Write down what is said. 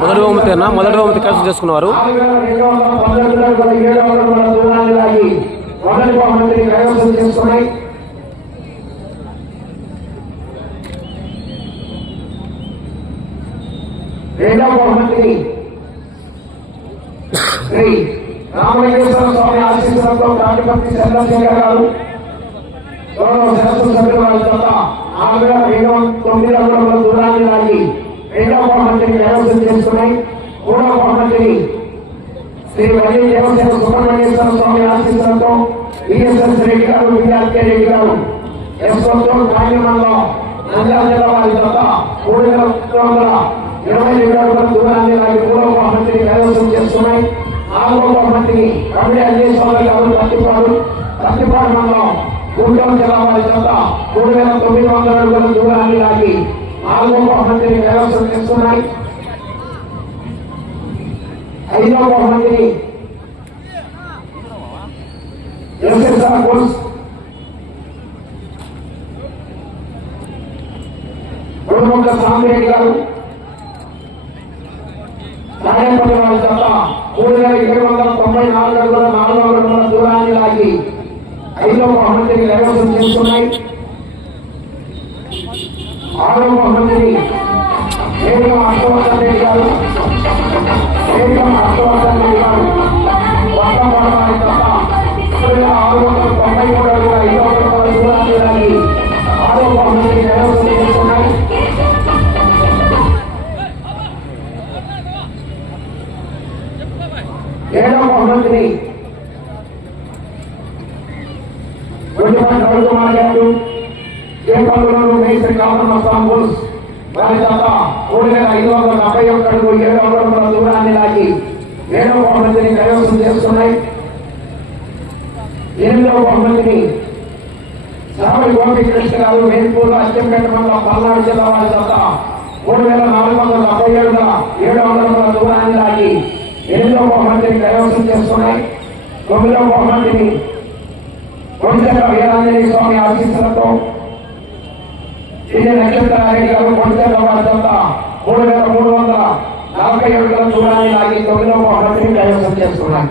మొదటి బహుమతి అన్న, మొదటి బహుమతి కైవసం చేసుకున్నారు. రెండవ బహుమతిని శ్రీ రామలింగేశ్వర స్వామి ఆశీస్సులతో తాటిపత్తి చంద్రశేఖర్ గారు గౌరవ శాసనసభ్యుల వారి చేత 4,209 అడుగుల దూరాన్ని లాగి రెండవ బహుమతిని కైవసం చేసుకున్నాయి. మూడవ బహుమతిని శ్రీ వల్లి దేవసేన సుబ్రహ్మణ్యేశ్వర స్వామి ఆశీస్సులతో విఎస్ఎస్ రెడ్డి గారు, విఆర్కే రెడ్డి గారు ఎస్వతో కార్యక్రమంలో నంద్యాల జిల్లా వారి చేత 3,222 అడుగుల దూరాన్ని లాగి మూడవ బహుమతిని కైవసం చేసుకున్నాయి. నాలుగవ బహుమతిని రమణి అంజేశ్వర గారు పత్తిపాడు మండలం గుంటూరు జిల్లా వారి చేత 3,900 అడుగుల దూరాన్ని లాగి నాలుగవ బహుమతిని కైవసం చేసుకున్నాయి. ఐదవ బహుమతిని ఎస్ఎస్ఆర్ కోర్స్ గురుముఖ సామిరెడ్డి గారు రాయపల్లి వారి చేత 3,794 అడుగుల 400 అడుగుల దూరాన్ని లాగి ఐదవ బహుమతిని కైవసం చేసుకున్నాయి. ఆరవ బహుమతిని ఏకం అష్టవర్ధన్ రెడ్డి గారు వర్తమాన వారి చేత 693 అడుగుల 500 అడుగుల దూరాన్ని లాగి ఆరవ బహుమతిని కైవసం చేసుకున్నాయి. ఏడవ బహుమతిని మాట్లాడు ఏ పనులను మేసరి కావాలన్న సాంబుల్స్ వారి చేత 3,541 అడుగు 700 అడుగుల దూరాన్ని లాగి ఏడవ బహుమతిని కైవసం చేస్తున్నాయి. ఎనిమిదవ బహుమతిని శ్రావణి గోపీకృష్ణ గారు వేల్పూర్ అచ్చంపేట మండలం పల్నాడు జిల్లా వారి చేత 3,477 అడుగుల 700 అడుగుల దూరాన్ని లాగి ఎనిమిదవ బహుమతిని కైవసం చేస్తున్నాయి. తొమ్మిదవ బహుమతిని కొంచెం వీరాంజనేయ స్వామి ఆశీస్సులతో నక్షత్రారెడ్డి గారు కొంచెం వారి చేత 3,340 అడుగుల దూరాన్ని లాగి 9వ బహుమతిని కైవసం చేస్తున్నాయి.